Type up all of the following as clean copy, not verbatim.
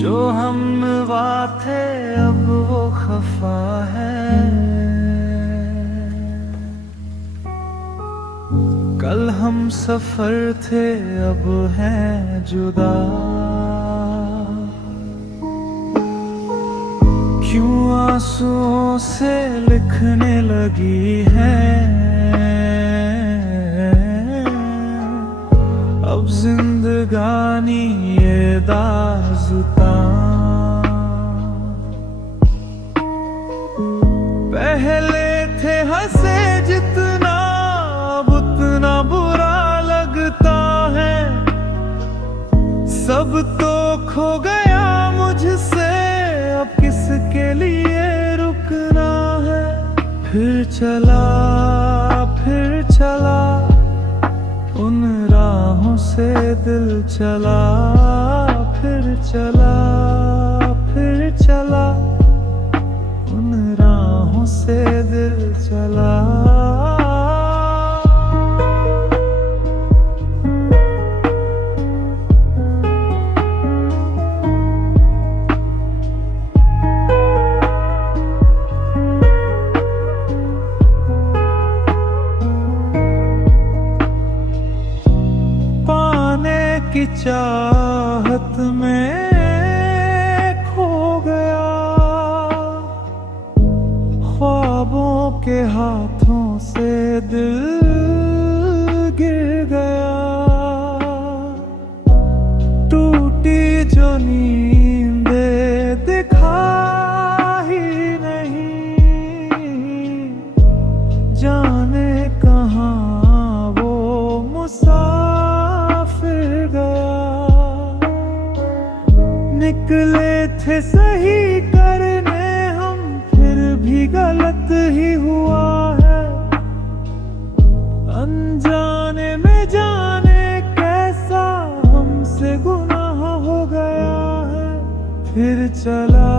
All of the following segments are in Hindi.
जो हमनवा थे अब वो खफा है। कल हम सफर थे अब हैं जुदा। क्यों आंसुओं से लिखने लगी है अब जिंदगानी ये दास्तां। पहले थे हंसे जितना अब उतना बुरा लगता है। सब तो खो गया मुझसे अब किसके लिए रुकना है। फिर चला उन राहों से दिल चला। फिर चला उन राहों से दिल चला। की चाहत में खो गया। ख्वाबों के हाथों से दिल गिर गया। टूटी जो नींदे दिखा ही नहीं। जाने कहाँ वो निकले थे सही करने हम फिर भी गलत ही हुआ है। अनजाने में जाने कैसा हमसे गुनाह हो गया है। फिर चला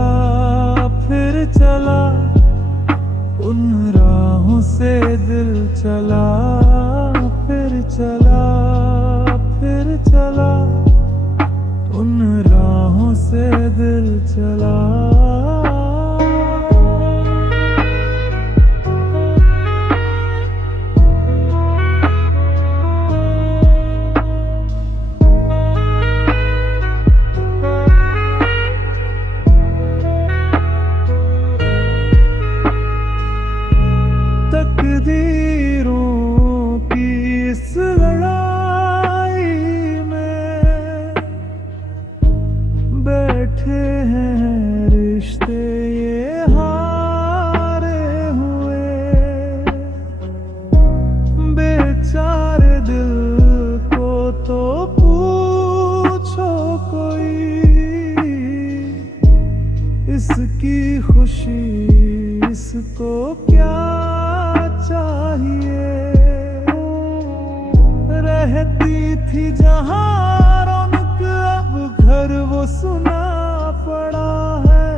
उन राहों से दिल चला। फिर चला उन राहों से दिल चला। तकदीरों की इस लड़ाई में बैठे हैं रिश्ते ये हारे हुए। बेचारे दिल को तो पूछो कोई। इसकी खुशी इसको क्या चाहिए। रहती थी जहां रौनक अब घर वो सुना पड़ा है।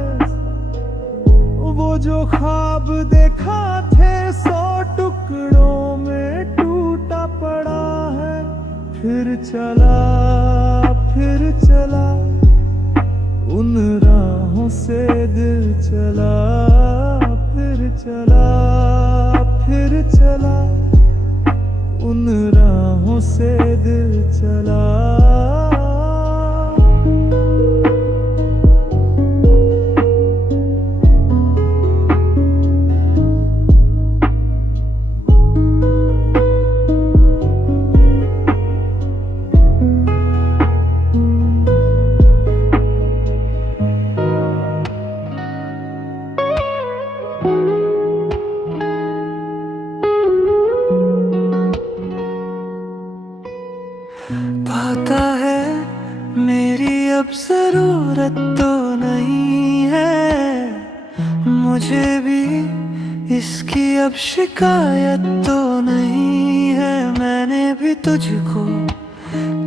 वो जो ख्वाब देखा थे 100 टुकड़ों में टूटा पड़ा है। फिर चला उन राहों से दिल चला। फिर चला उन राहों से दिल चला। पता है मेरी अब जरूरत तो नहीं है। मुझे भी इसकी अब शिकायत तो नहीं है। मैंने भी तुझको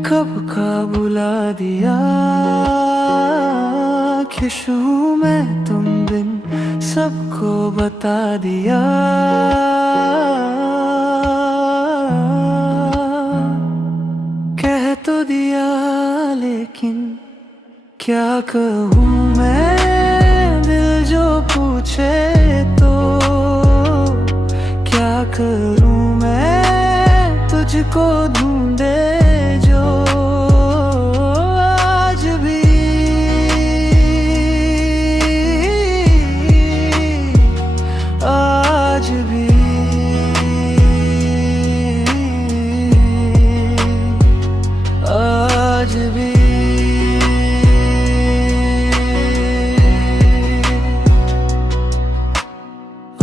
कब का बुला दिया। खुश हूँ मैं तुम बिन सबको बता दिया। कह तो दिया लेकिन क्या कहूँ मैं दिल जो पूछे तो, क्या करूँ मैं तुझको ढूंढे जो आज भी, आज भी, आज भी।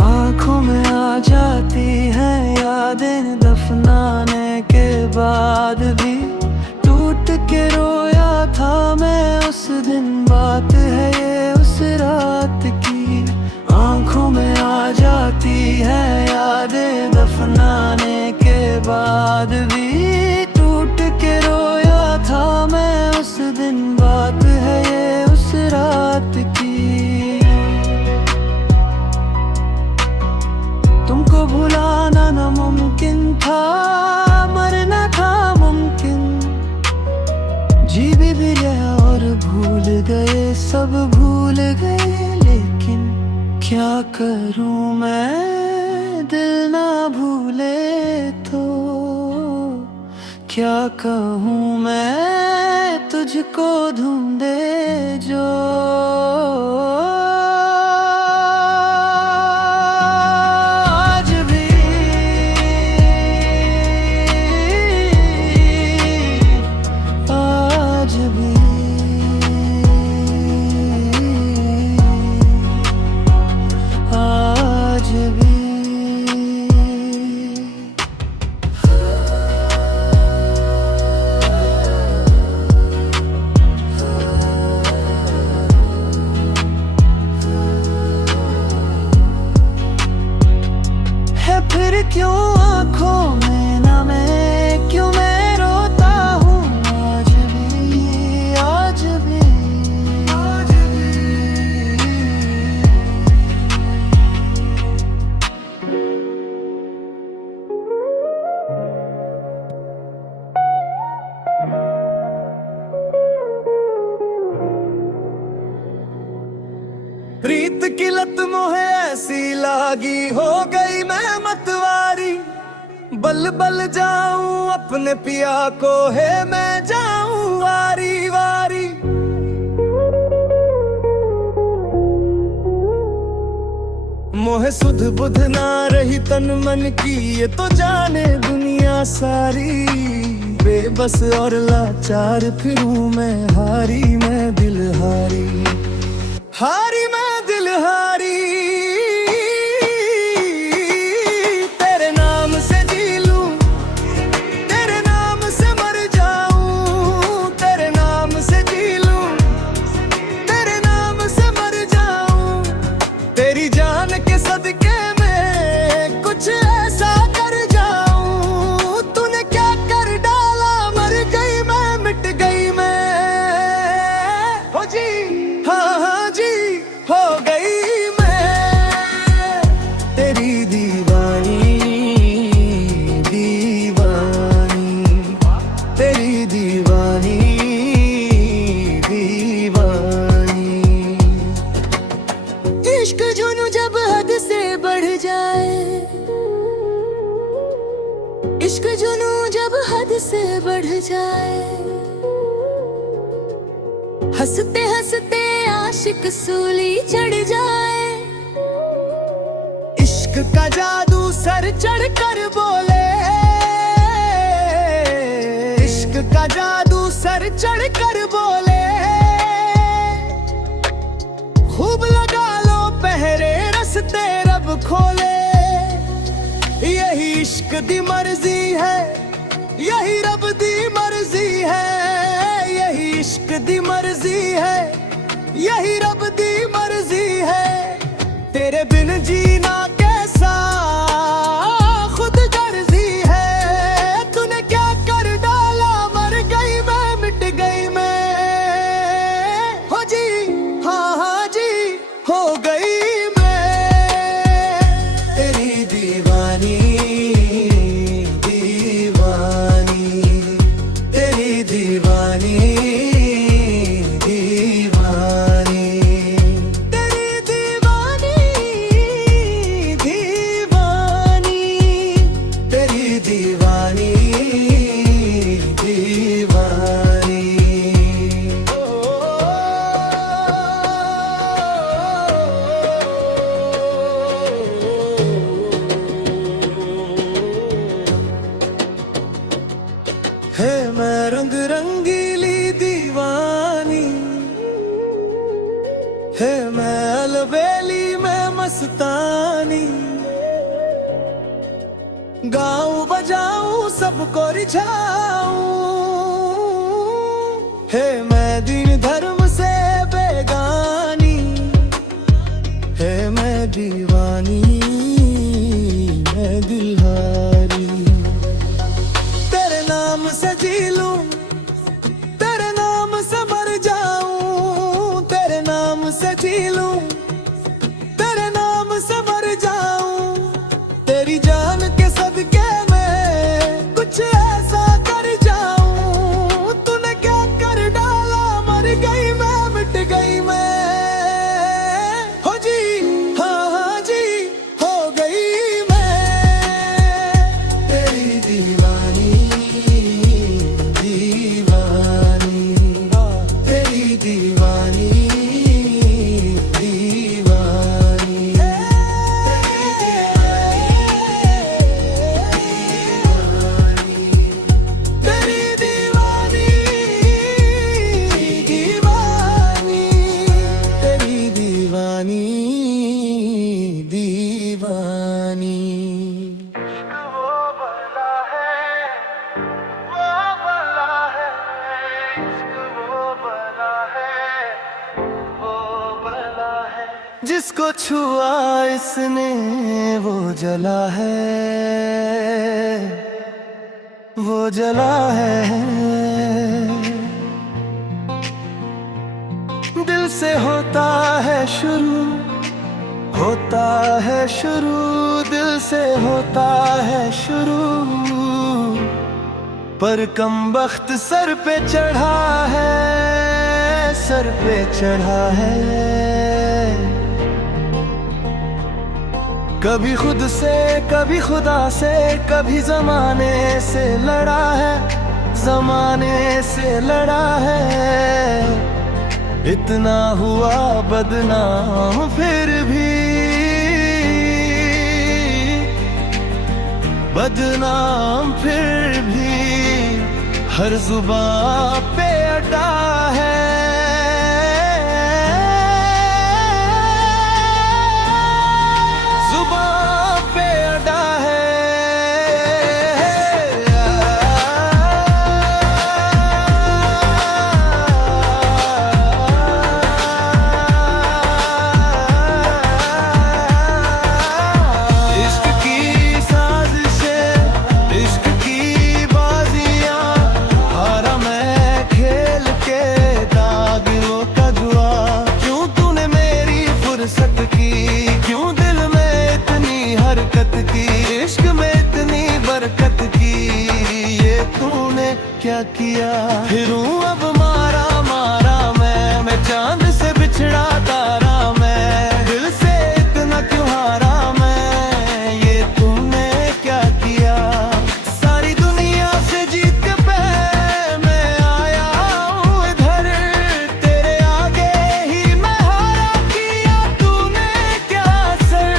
आँखों में आ जाती हैं यादें दफनाने के बाद भी, टूट के रोया था मैं उस दिन, बात है ये उस रात की। आँखों में आ जाती है यादें दफनाने के बाद भी, टूट के रोया था मैं उस दिन, बात है ये उस रात की। तुमको भुलाना नामुमकिन था, मरना था मुमकिन, जी भी गया और भूल गए, सब भूल गए, लेकिन क्या करूं मैं दिल ना भूले तो, क्या कहूँ मैं तुझको ढूंढे जो आज भी, आज भी, आज भी। फिर क्यों आँखों में ना मैं, क्यों मैं रोता हूँ आज भी, आज भी, आज भी। प्रीत की लत मोहे ऐसी लागी, हो गई मैं मतवारी, बल बल जाऊं अपने पिया को है मैं जाऊं वारी वारी। मोहे सुध बुध ना रही तन मन की, ये तो जाने दुनिया सारी, बेबस और लाचार फिरूं मैं, हारी मैं दिल हारी, हारी मैं दिल हारी। तेरे नाम से जी लूं, तेरे नाम से मर जाऊं, तेरे नाम से जी लूं, तेरे नाम से मर जाऊं, तेरी जान के सदके में कुछ ऐसा कर जाऊं। तूने क्या कर डाला, मर गई मैं, मिट गई मैं, हो जी, हाँ हाँ जी, हो गई मैं तेरी दीवानी, दीवानी, तेरी दीवानी, दीवानी। इश्क जुनून जब हद से बढ़ जाए, इश्क जुनून जब हद से बढ़ जाए, हंसते हंसते आशिक सूली चढ़ जाए। इश्क का जादू सर चढ़ कर बोले, इश्क का जादू सर चढ़ कर बोले, खूब लगा लो पहरे रस्ते रब खोले। यही इश्क दी मर्जी है, यही रब दी मर्जी है, यही इश्क दी मर्जी है, यही रब दी मर्जी है। तेरे बिन जीना कैसा खुद गर्जी है, तूने क्या कर डाला, मर गई मैं, मिट गई मैं, हो जी, हाँ हाँ जी, हो गई मैं तेरी दीवानी, दीवानी, तेरी दीवानी, दीवानी। है मैं अलबेली में मस्तानी, गाऊं बजाऊं सबको रिझाऊं, है मैं दीन धर्म से बेगानी, है मैं दीवानी मैं दिलहारी। तेरे नाम से जी लूं, तेरे नाम से मर जाऊं, तेरे नाम से जी लूं, तेरे नाम से मर जाऊं, तेरी जान के सदके में कुछ ऐसा कर जाऊं। तूने क्या कर डाला, मर गई मैं, मिट गई मैं, हो जी हाँ हाँ जी हो गई मैं, तेरी दीवानी दीवानी, तेरी दीवानी दीवानी, तेरी दीवानी दीवानी, तेरी दीवानी दीवानी। वो भला है, वो भला है, इश्क वो भला है, वो भला है। जिसको छुआ इसने वो जला है, वो जला है। दिल से होता है शुरू, होता है शुरू, दिल से होता है शुरू, पर कमबख्त सर पे चढ़ा है, सर पे चढ़ा है। कभी खुद से कभी खुदा से, कभी जमाने से लड़ा है, जमाने से लड़ा है। इतना हुआ बदनाम फिर भी, बदनाम फिर भी, हर जुबान पे अड़ा है। जुबान पे अड़ा है। इश्क की साजिशें, इश्क की बाजियां, हारा मैं खेल के दागियों का जुआ। क्यों तूने मेरी फुर्सत की, क्यों दिल में इतनी हरकत की, इश्क में इतनी बरकत की, ये तूने क्या किया। फिरूं अब मारा मारा मैं चांद से बिछड़ा तारा मैं, दिल से इतना क्यों हारा मैं, ये तूने क्या किया। सारी दुनिया से जीत के मैं आया हूँ इधर, तेरे आगे ही मैं हारा, किया तूने क्या असर।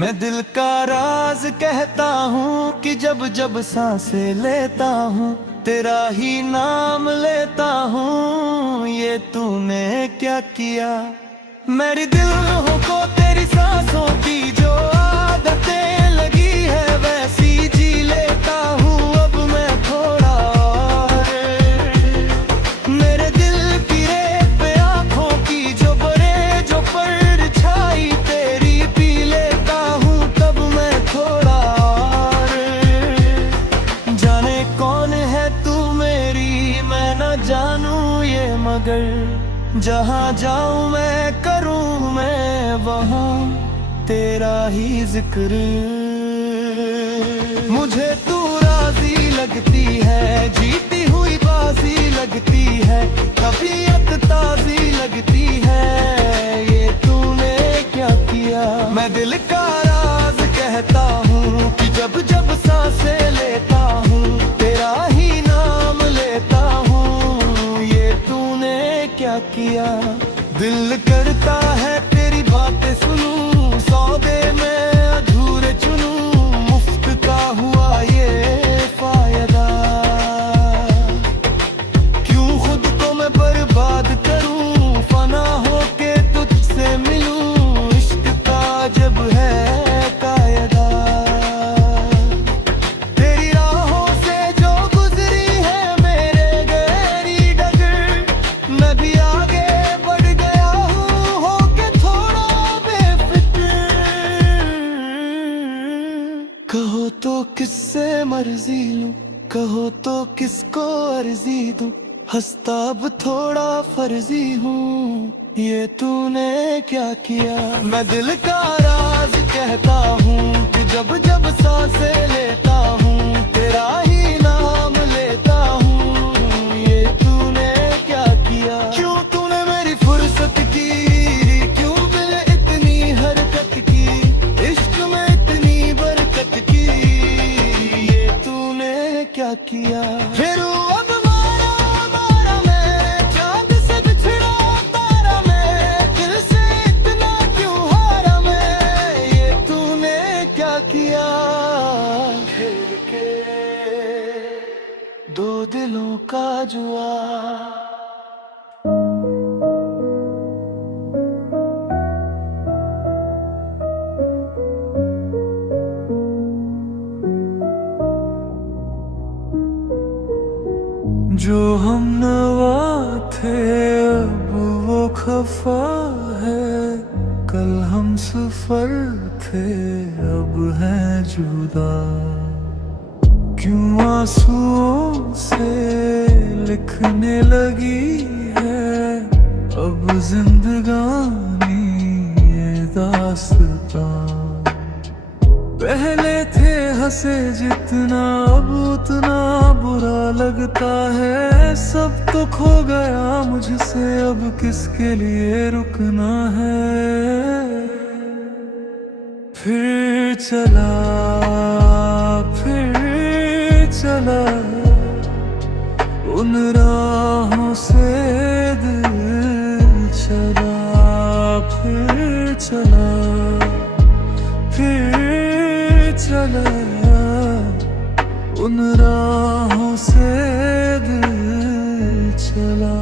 मैं दिल का राज कहता हूँ कि जब जब सांसें लेता हूँ, तेरा ही नाम लेता हूँ, ये तूने क्या किया। मेरी दिल को तेरी सांसों की जो आदतें लगी है, वैसी जी लेता हूँ अब मैं थोड़ा और। मेरे दिल की रेत पे आँखों की जो बरे जो परछाई तेरी पी लेता हूँ तब मैं थोड़ा और। जाने कौन है तू मेरी, मैं न जानूं ये मगर, जहाँ जाऊं मैं करूं मैं वहाँ तेरा ही जिक्र। मुझे तू राजी लगती है, जीती हुई बाजी लगती है, तबीयत ताजी लगती है, ये तूने क्या किया। मैं दिल का राज कहता हूँ कि जब जब सांसें लेता हूँ, तेरा ही नाम लेता हूँ, ये तूने क्या किया। दिल करता है तेरी बातें सुनूं, सौदे में अधूरे चुनूं, मुफ्त का हुआ ये फायदा, क्यों खुद को मैं बर्बाद कर मर्जी लूं, कहो तो किसको अर्जी दूं, हंसता अब थोड़ा फर्जी हूँ, ये तूने क्या किया। मैं दिल का राज कहता हूँ कि जब जब सांसें लेता हूँ, तेरा ही नाम लेता हूँ, ये तूने क्या किया। क्यों तूने मेरी फुर्सत की, क्यों दिल इतनी हरकत की, इश्क में इतनी बरकत की, ये तूने क्या किया। फिर अब मारा मारा मैं चांद से बिछड़ा तारा, मैं दिल से इतना क्यों हारा मैं, ये तूने क्या किया। खेल के दो दिलों का जुआ। जो हम नवा थे अब वो खफा है, कल हम सफर थे अब हैं जुदा। क्यों आंसुओं से लिखने लगी है अब जिंदगानी ये दास्तां। पहले थे हंसे जितना अब उतना बुरा लगता है, सब तो खो गया मुझसे अब किसके लिए रुकना है। फिर चला उन राहों से दिल चला, फिर चला उन राहों से दिल चला।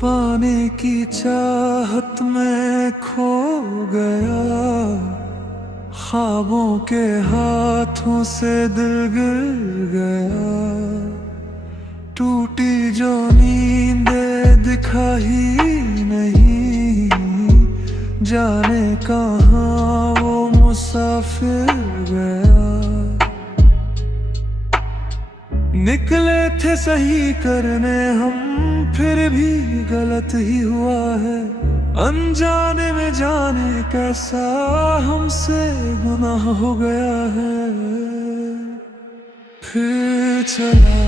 पाने की चाहत में खो गया, ख्वाबों के हाथों से दिल गिर गया। टूटी जो नींदें दिखा ही नहीं, जाने कहाँ वो मुसाफिर गया। निकले थे सही करने हम, फिर भी गलत ही हुआ है। अनजाने में जाने कैसा हमसे गुनाह हो गया है। फिर चला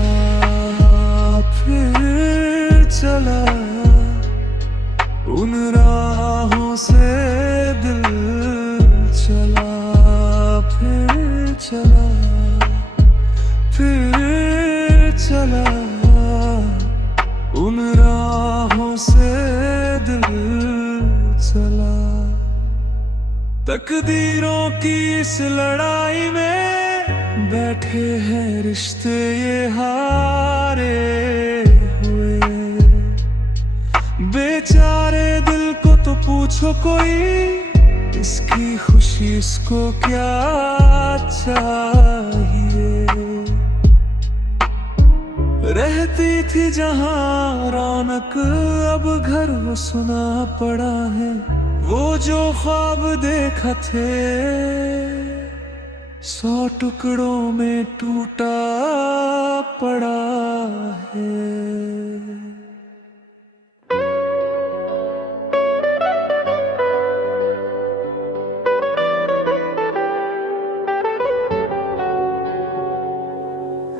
उन राहों से दिल चला, फिर चला उन राहों से दिल चला। तकदीरों की इस लड़ाई में बैठे हैं रिश्ते ये हारे हुए। बेचारे दिल को तो पूछो कोई, इसकी खुशी इसको क्या चाहिए। रहती थी जहां रौनक अब घर वो सुना पड़ा है। वो जो ख्वाब देखा थे 100 टुकड़ों में टूटा पड़ा है।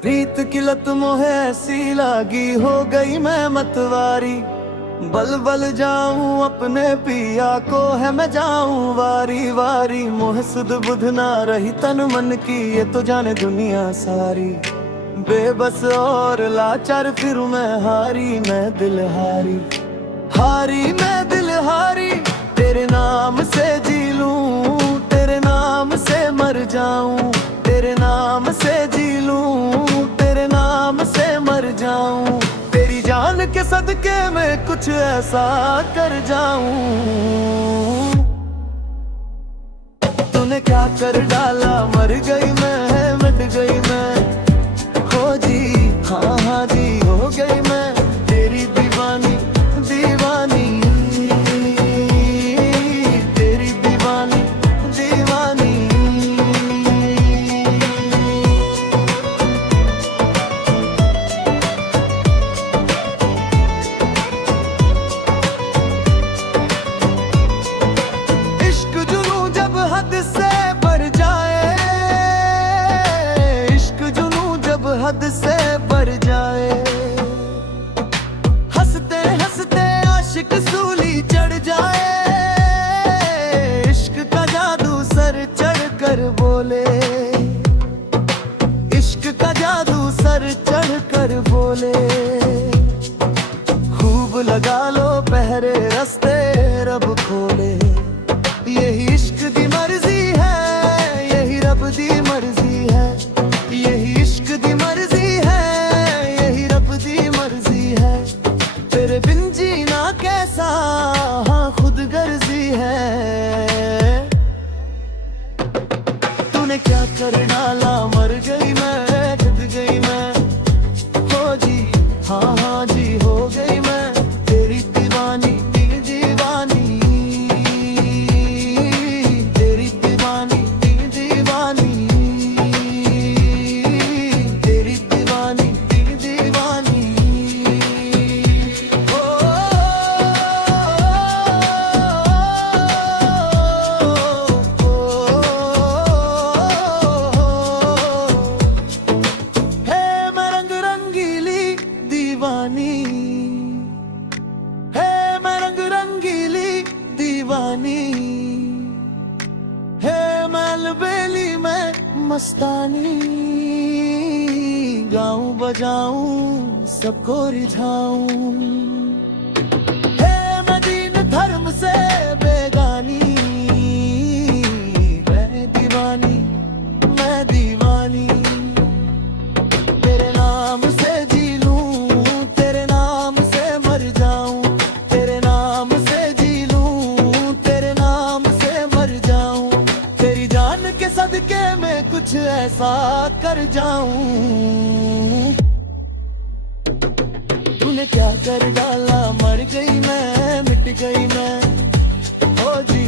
रीत की लत मोहे ऐसी लागी, हो गई मैं मतवारी। बल बल जाऊं अपने पिया को है मैं जाऊं वारी वारी। मोह सुध बुध ना रही तन मन की, ये तो जाने दुनिया सारी। बेबस और लाचार फिरूं मैं हारी, मैं दिल हारी हारी, मैं दिल हारी। तेरे नाम से जी लूं, तेरे नाम से मर जाऊं, तेरे नाम से जी लूं, तेरे नाम से मर जाऊं। तेरी जान के सदके में कुछ ऐसा कर जाऊं। तूने क्या कर डाला, मर गई मैं, मिट गई मैं। हो जी हाँ हाँ जी, हो खोले। खूब लगा लो पहरे रास्ते रब खोले। यही इश्क दी मर्जी है, यही रब दी मर्जी है। यही इश्क दी मर्जी है, यही रब दी मर्जी है। तेरे बिन जीना कैसा, हाँ खुद गर्जी है। तूने क्या कर डाला, मर गई मैं, गिर गई मैं। हो जी हाँ हाँ जी, हो गई मैं तेरी दीवानी, तेरी दीवानी, तेरी दीवानी, तेरी दीवानी, तेरी दीवानी, तेरी दीवानी। ओ, है मैं रंग रंगीली दीवानी, है मैं रंग रंगीली दीवानी। है मैं अलबेली मैं मस्तानी। गाऊं बजाऊं सबको रिझाऊं। है मैं दीन धर्म से बेगानी। मैं दीवानी, मैं दीवानी। तेरे नाम से जी लूं, तेरे नाम से मर जाऊं। तेरे नाम से जी लूं, तेरे नाम से मर जाऊं। तेरी जान के सदके में कुछ ऐसा कर जाऊं। तूने क्या कर डाला, मर गई मैं, मिट गई मैं। ओ जी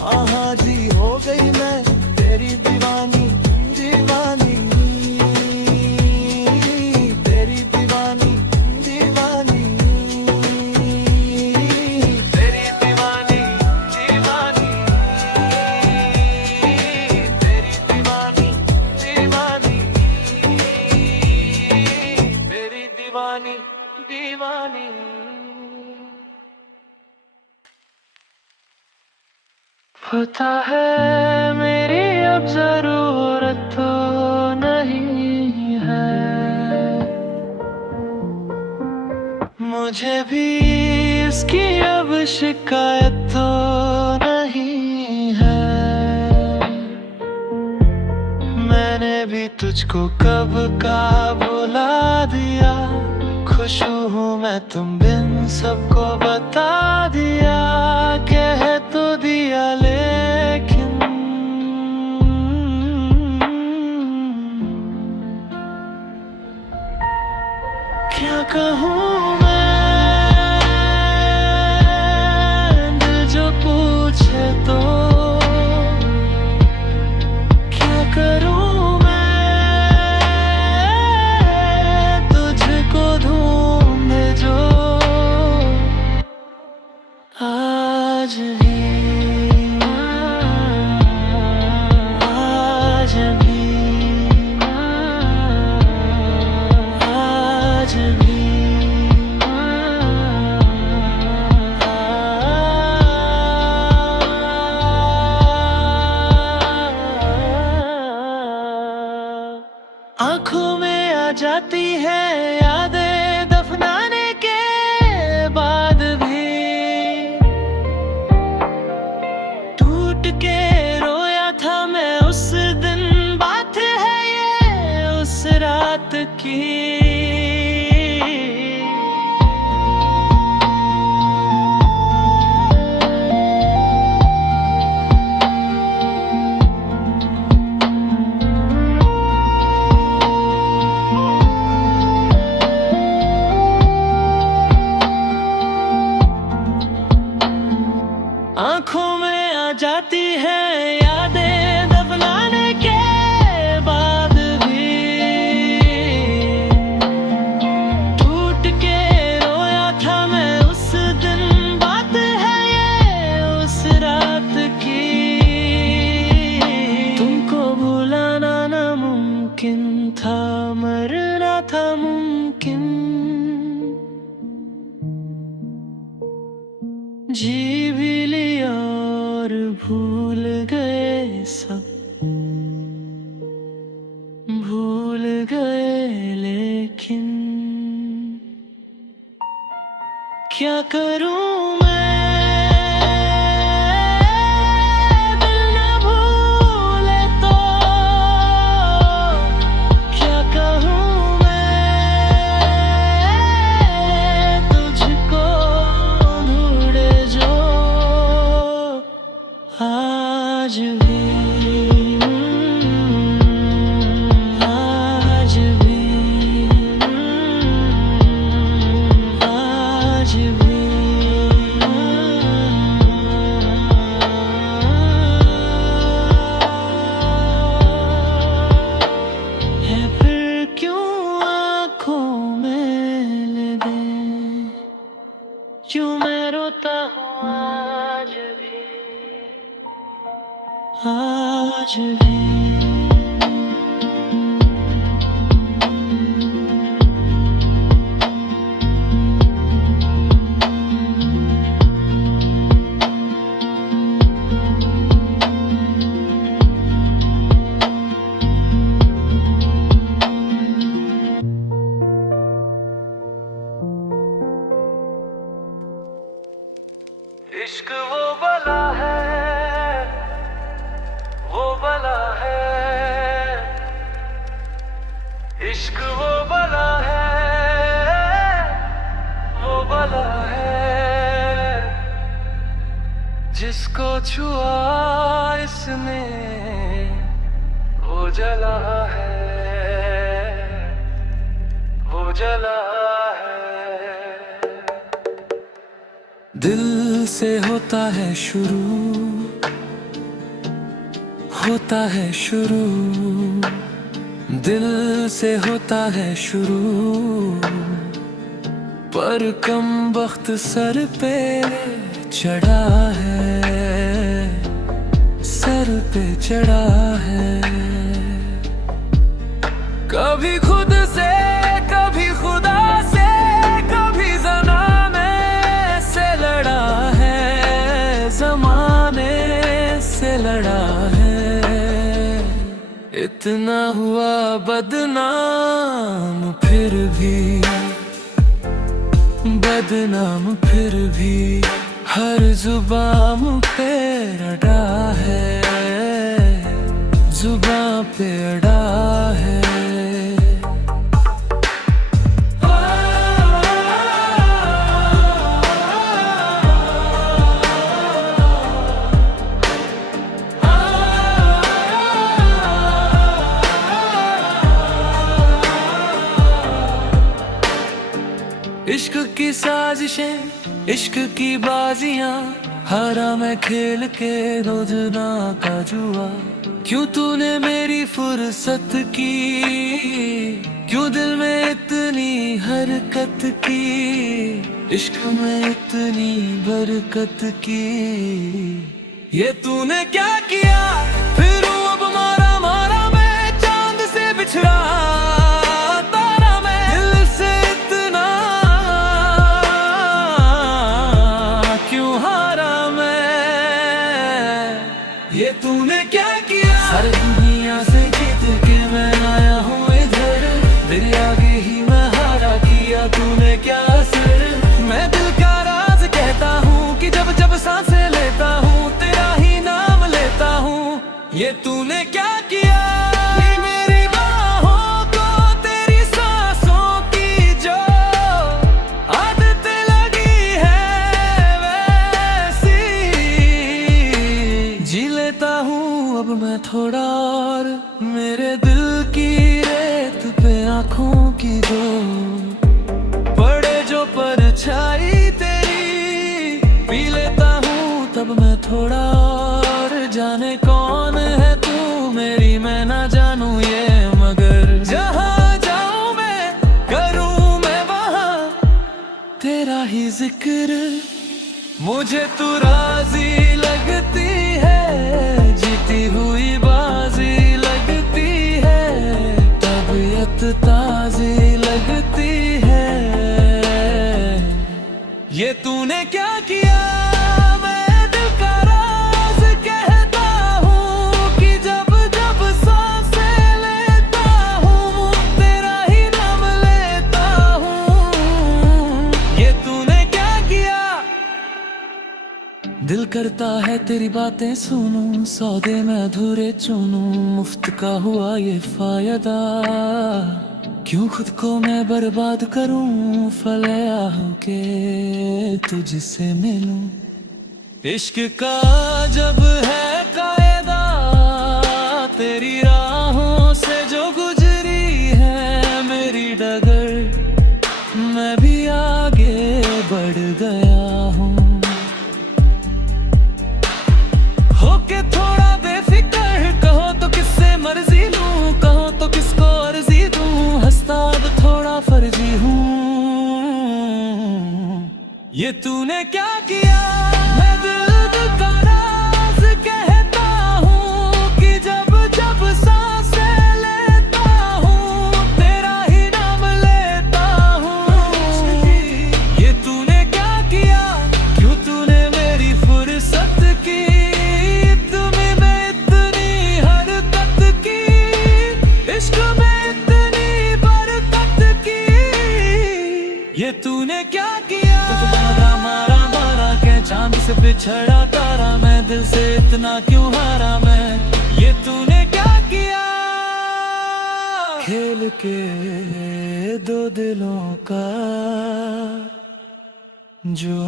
हाँ हाँ जी, हो गई मैं तेरी दीवानी, दीवानी, तेरी दीवानी, दीवानी, तेरी दीवानी, दीवानी, तेरी दीवानी, दीवानी, तेरी दीवानी, दीवानी। पता है मेरी अब जरूरत तो नहीं है, मुझे भी इसकी अब शिकायत तो नहीं है। मैंने भी तुझको कब का बुला दिया। खुश हूँ मैं तुम बिन सबको बता दिया। कह तो दिया लेकिन क्या कहूँ मैं, दिल जो पूछे तो क्या करूँ मैं, तुझको ढूंढे जो आज भी, आज भी, आज भी। आंखों में आ जाती है यादें दफनाने के बाद भी। टूट के रोया था मैं उस दिन, बात है ये उस रात की। आंखों में आ जाती है यादें दफनाने के बाद भी। टूट के रोया था मैं उस दिन, बात है ये उस रात की। तुमको भुलाना नामुमकिन था, मरना था मुमकिन। जी भी लिया और भूल गए सब, भूल गए लेकिन करूं मैं, दिल न भूले तो क्या कहूं मैं, तुझको ढूंढे जो आज भी, आज भी, आज भी। है फिर क्यों आँखों में ले दे, क्यों मैं रोता हूँ आज भी, आज भी। इश्क वो बला है, वो बला है, इश्क वो बला है, वो बला है, जिसको छुआ इसने वो जला है, वो जला है। दिल से होता है शुरू, होता है शुरू, दिल से होता है शुरू, पर कम वक्त सर पे चढ़ा है, सर पे चढ़ा है। कभी खुद से, कभी खुदा से, कभी ज़माने से लड़ा है, ज़माने से लड़ा है। इतना हुआ बदनाम फिर भी, बदनाम फिर भी, हर जुबान पे अड़ा है, जुबान पे अड़ा है। इश्क की साजिशें, इश्क की बाजियां, हारा मैं खेल के रोजना का जुआ। क्यों तूने मेरी फुर्सत की, क्यों दिल में इतनी हरकत की, इश्क में इतनी बरकत की। ये तूने क्या किया, फिर अब मारा मारा मैं चांद से बिछड़ा, ये तूने क्या किया। सारी दुनिया से जीत के मैं आया हूँ इधर, तेरे आगे ही मैं हारा, किया तूने क्या असर। मैं दिल का राज कहता हूँ कि जब जब सांसें लेता हूँ तेरा ही नाम लेता हूँ। ये तूने क्या किया। मेरी बाहों को तेरी सांसों की जो आदत लगी है वैसी जी लेता हूँ अब मैं थोड़ा और। मेरे दिल की रेत पे आँखों की दो पड़े जो परछाई तेरी, पी लेता हूँ तब मैं थोड़ा और। जाने कौन है तू मेरी मैं ना जानूं ये, मगर जहाँ जाऊं मैं करूं मैं वहाँ तेरा ही जिक्र। मुझे तू राजी लगती है, जीती हुई बाजी लगती है, तबीयत ताजी लगती है। ये तूने क्या किया। मैं दिल का राज कहता हूँ कि जब जब सांसें लेता हूँ तेरा ही नाम लेता हूँ। ये तूने क्या किया। करता है तेरी बातें सुनूं, सौदे में अधूरे चुनूं, मुफ्त का हुआ ये फायदा, क्यों खुद को मैं बर्बाद करूं, फलया होके तुझसे मिलूं। इश्क का जब है कायदा, तेरी राहों से जो गुजरी है मेरी डगर, मैं भी आगे बढ़ गया हूँ। होके थोड़ा बेफिक्र, कहो तो किससे मर्जी लूं, कहो तो किसको अर्जी दूं, हंसता अब थोड़ा फर्जी हूँ। ये तूने क्या किया, मैं दिल का राज कहता हूँ कि जब जब सांसें लेता हूँ तेरा ही नाम लेता हूँ। ये तूने क्या किया, क्यों तूने मेरी फुर्सत की, तुम्हें में इतनी हरकत की, इश्क में इतनी बरकत की। ये तूने क्या किया, मारा मारा के चांद से बिछड़ा तारा, मैं दिल से इतना क्यों हारा मैं, ये तूने क्या किया। खेल के दो दिलों का जो